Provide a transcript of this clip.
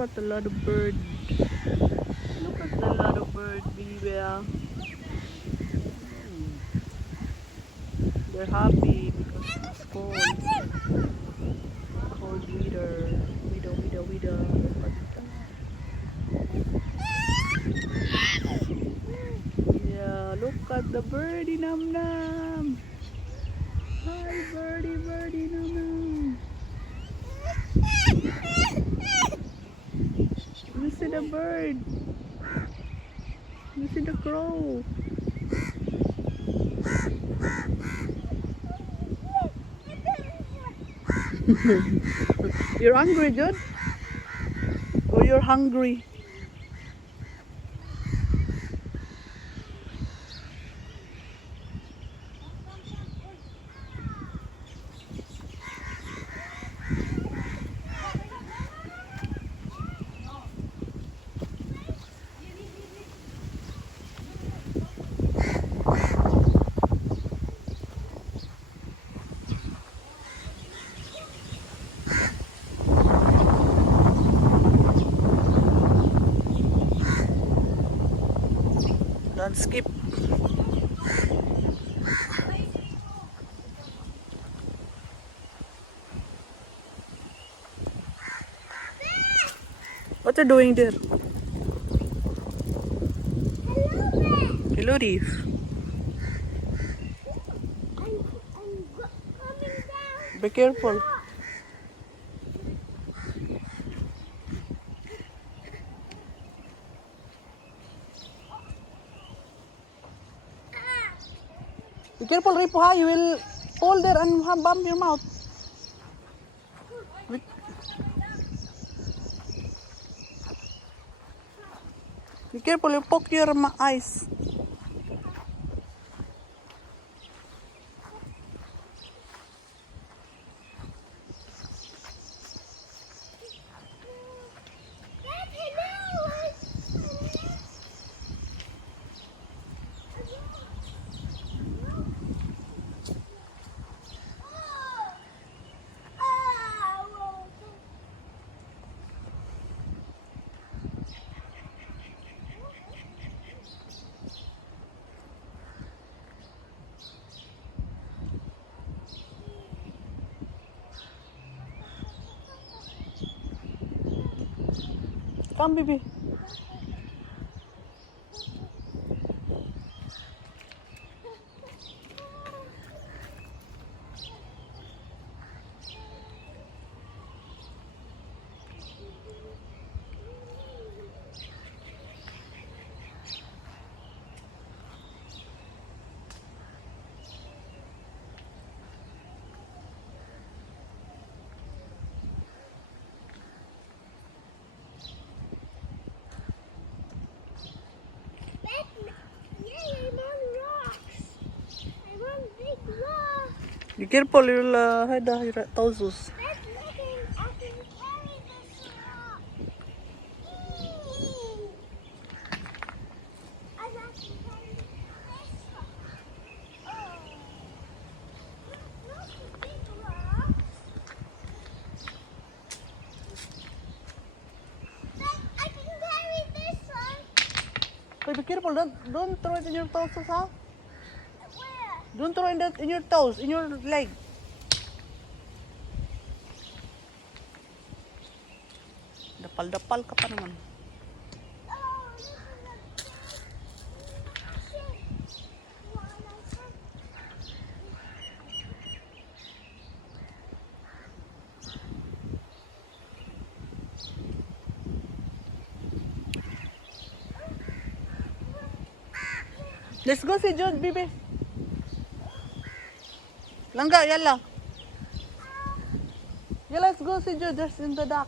at the lot of bird. Look at the lot of bird, baby. They're happy because it's cold. Cold weather. Weather. Yeah, look at the birdie Nam Nam. Hi birdie Nam Nam. You see the bird. You see the crow. You're hungry, Jude? Or you're hungry? Don't skip. What are you doing there? Hello, Reef. Be careful. Be careful, Reef, ha? You will fall there and bump your mouth. Be careful, you poke your eyes. Come, baby. Be careful, you'll hide your toes. Be careful, don't throw it in your toes, huh? Don't throw it in your toes, in your leg. Dapal-dapal ka pa naman. Let's go see Jude, baby. Langga, yalla. Yeah, let's go see Jude. There's in the dock.